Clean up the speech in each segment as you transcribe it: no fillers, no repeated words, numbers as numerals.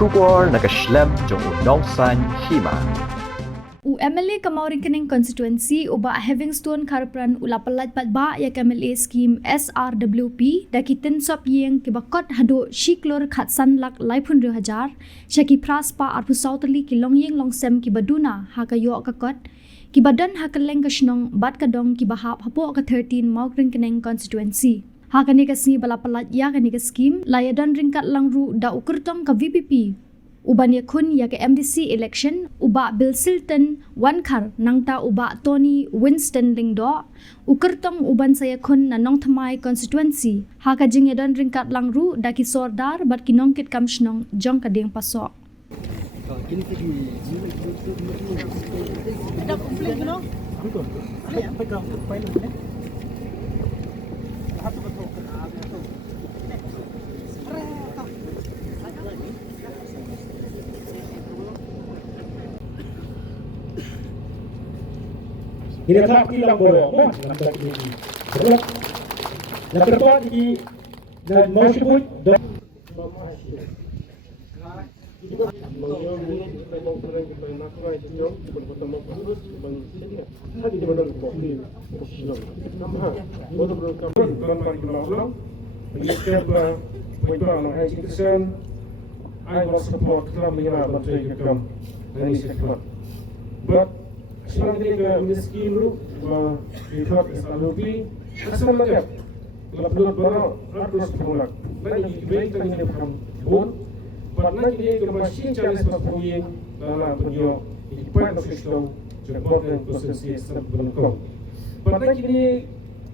Shubor nakaslem jong unongsan hima. U MLA Kamauring Kening constituency uba Havingstone Karpran ulapalat patba ya MLA scheme SRWP dakitin sop yeng kibakot hado shiklor khatsan lak laipun 2000 syaki praspa arpu sautali kilong yeng longsem kibaduna hakayo kakot kibadan hakaleng kasnong bat kadong kibahap hapo ka 13 Mauring Kening constituency hakani kasni balapalat ya kani ka scheme layadan ringkat langru da ukurtong ka VPP uban yakun ya ke MDC election uba Bill Silton wankar nangta uba Tony Winston Lingdo ukertong uban saya kun na nong thamai constituency haka jingedan ringkat langru daki sordar bat kinongkit kamshnong jong kading pasok Ini tak hilang borong, nampak ini. Sebab yang kedua di dan mau sebut Selama ini ke miskin dulu, ikut SRWP, asal lagi, kalau belum barang, ratus pulak. Lagi baik tadi ni bukan pun, pernah ini ke mesin cari sebab punya dalam punya impact official, cepat dan konsensi sebelum kau. Pernah ini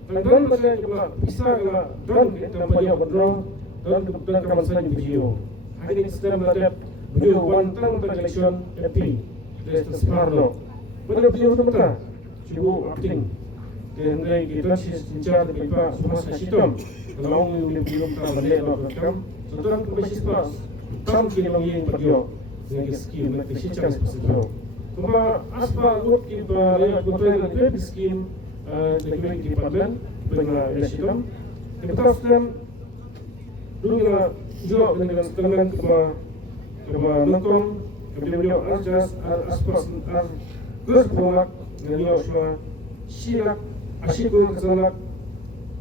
dan macam kalau bisa kalau dan kita punya berdua dan kawan saya video. Hari ini sedang melihat video wantang election MP, dari Sparno. Pada video pertama, cuba acting. Dan kita secara berapa semua sistem. Kalau orang belum tahu benda apa macam, seorang komisi pas, kam kini yang berjauh dengan skim nak secara spesifik. Cuma asal urut kita lihat kontrol dengan skim dengan department dengan sistem. Kita sistem dulu kita juga dengan kema nonton kemudian asas aspas terus pulang dengan semua silap asyikul kesalak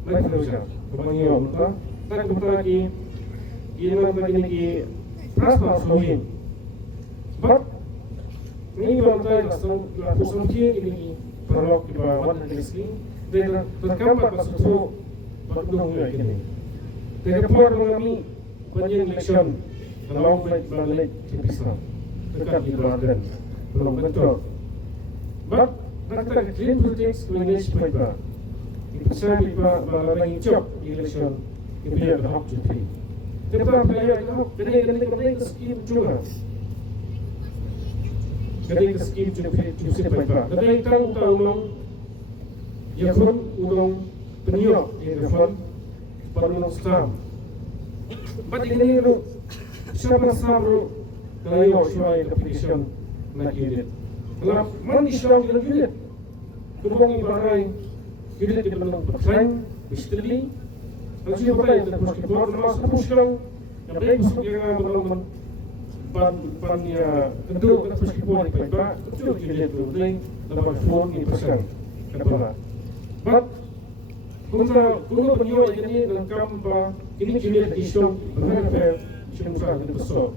lagi terusnya kebanyakan kita tak kebetulan lagi lagi prasma semakin sebab ini bantai langsung semakin ini perlu dibawa dari sini dan terkampak langsung berdua ini terkepar mengalami banyak election kalau balik dipisah dekat di London belum betul. But Dr. Clean Politics Communist Paper, it said people malamang job election, it be a hot to pay. The player, the scheme juga. The scheme to pay to sit paper. The day tang lang, yakun ulong penyok in the fund, parulong stam. But ini ru, siapa samru, kayo siya application na unit. Kalau mana Islam kita unit, kemudian ibarat unit kita belum bersaing, misteri, kalau siapa yang kita mesti buat nama sepuluh Islam, yang baik masuk yang belum pan tentu kita mesti buat di baik, betul unit itu, jadi dapat 40%, kenapa? But kuna penjual ini dalam kampa ini unit Islam berapa semua kita besar,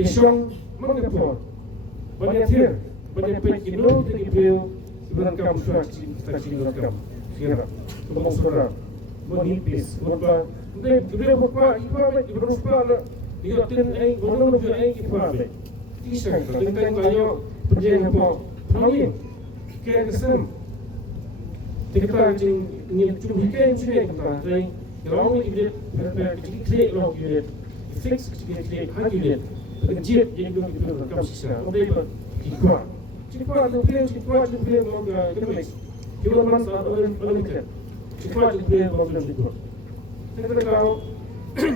Islam mana pun banyak tiada. Banyak pekino dari beliau sebenarnya kamu strategi dalam kamu sekarang kemau saudara menipis berapa beliau berapa ibarat lah dikatin golong juga ibarat tisang tentang kayu penjeng apa penangin kayak kesem kita ini cuma hikai juga kita dari kalau ini dia klik log unit fix klik hard unit kejit jadi dua itu kamu sisa udah ikut cepat lebih mau kemis. Jualan masa Olympic. Cepat lebih mau kemis. Kita tahu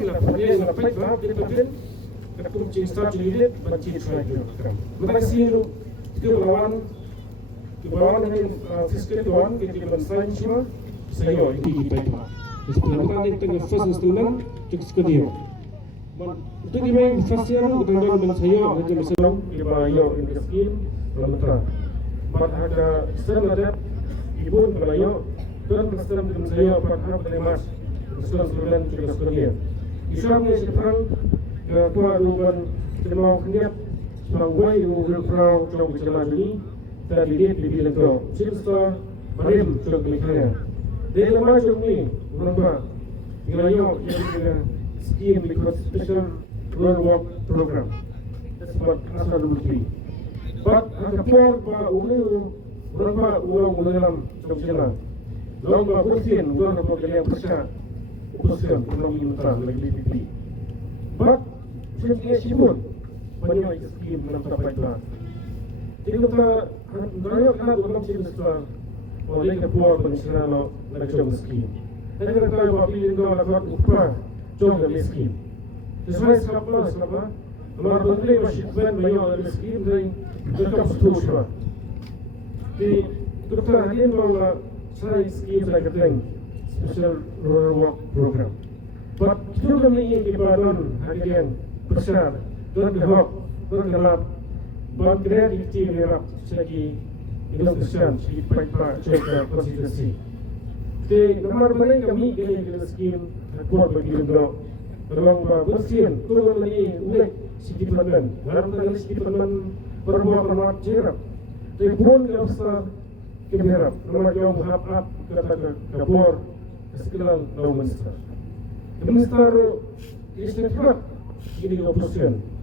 lapangnya lapak berapa kita pun kita pun start unit banci try kita. Mereka siru kita lawan dengan fiscal tuan kita bansain semua saya ini baik. Sebenarnya tentang first instrument cukup sekali. Untuk dimana fasiran dengan mensayo dengan misalnya ibayo in scheme lama But harga sistem ada ibu ibayo dan sistem mensayo pada lemas sesuatu juga sebenarnya. Islamnya sekarang tua ruban mau kenyak Sangway Urufrau trong berjalan ini tadi dia dibilang tu Silstar Marim trong mikirnya dia lama trong ni berapa ngayo yang scheme because special rural work program that's what asal dulu but kapor ba ulu berapa ulang dalam trong jalan lomba kursin ulang apa kalian percaya kursin ulang minta lagi lebih but sebenarnya sibuk banyak scheme mencapai itu. Jadi kita banyak kan dalam sistem oleh kapur pensiunan macam scheme. Dan kita tahu bahawa ini adalah lakukan upah jom dari scheme. Sesuai selama luar negeri masih banyak dari scheme dari tetap setuju. Jadi kita hari ini bahawa saya scheme saya katakan special rural work program. But kita ini ibadah hari ini besar. Dan dihok, dan gelap, dan kreatif gelap segi inovasi, segi pipeline, segi konstitusi. Jadi nomor mana kami kena scheme kuat bagi untuk dalam bersihin, turun lagi ulik segi pelan, dalam tengah segi pelan perbuatan cerap. Jadi pun kerasa keberap, nomor yang menghap kata kapor sekitar dalam minister. Minister istiqamah ini oposisi.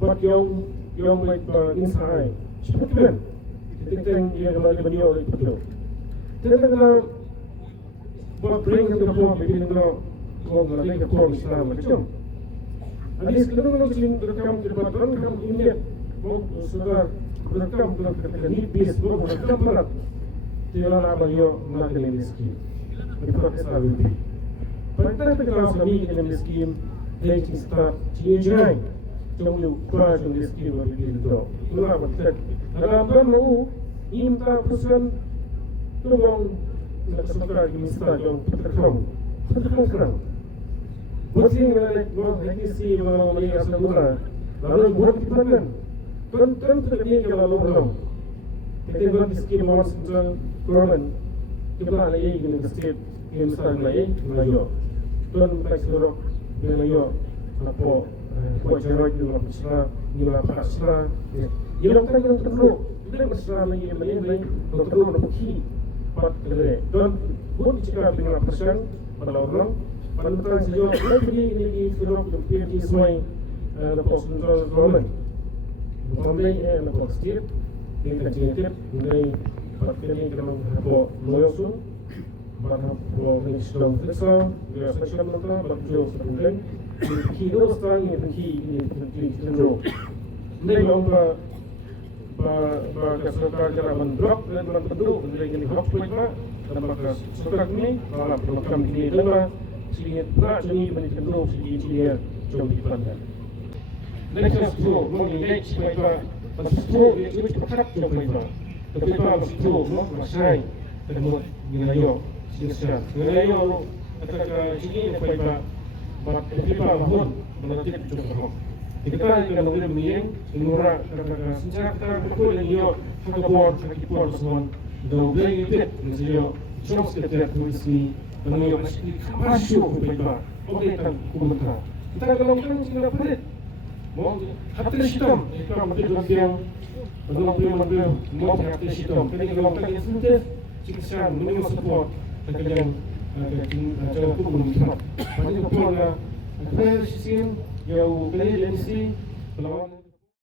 But yang baik insai, cepat kita yang kembali beliau oleh betul. Kita kena buat bring ke kapal, begini kalau lagi kapal Islam macam. Alis kita kalau sini rekam jabatan, rekam India, sudah rekam kalau kita nipis, rekam berat. Tidak ada beliau melakukan miskin. Report Islam ini. Pada kalau kami kita miskin, dia start cincai. Trong lupa trong miskin bagi itu. Itulah betul. Dalam mau minta pesan tolong nak sekarang minta yang terkam serang. Bersih lagi si orang yang asal mula. Lalu buat kipanan. Kan terjadi kalau lalu. Kita buat miskin mau sentuh korban. Kita lagi gini setiap minta lagi layo. Tuan baik seluruh layo apa buat jarak di dalam Islam, di dalam Islam. Yang kita yang terlalu, kita Islam lagi yang terlalu berbuki, pat kedai. Dan buat jika dengan persen pada orang, pada mentera sejauh ini film yang PhD sesuai lepas mentera government. Kami lepas setiap dengan setiap dari pat kedai kita apa loyal tu, pada apa Islam Islam, dia sesuai mentera berjuang sebelum. Kilo sekarang ini cenderung. Ini lomba keserta cara mendrop dan menduduk menjadi ini hak mereka dan maka sekarang ini malah program ini adalah sini pula ini cenderung sini jom dipandang. Next floor, mengenai mereka masuk itu cepat jom mereka. Tapi kalau masuk masai dan buat wilayah sisa wilayah kata sini mereka But kita lahun melatih cukup. Kita yang nak mengiring, mengurak secara kita betul yang dia hagapor, hagapor semua. Dua itu mesti semua sekitar polisi, mengiring masuk mereka. Okey tak komentar. Kita kalau kan sila perit. Mau hati sistem, kita mesti yang mau hati sistem. Jadi kalau kan yang sudah siksa minimum support, kerjaan cara tu belum cepat. Macam apa lah? Saya sistem yang beli lensi, lawan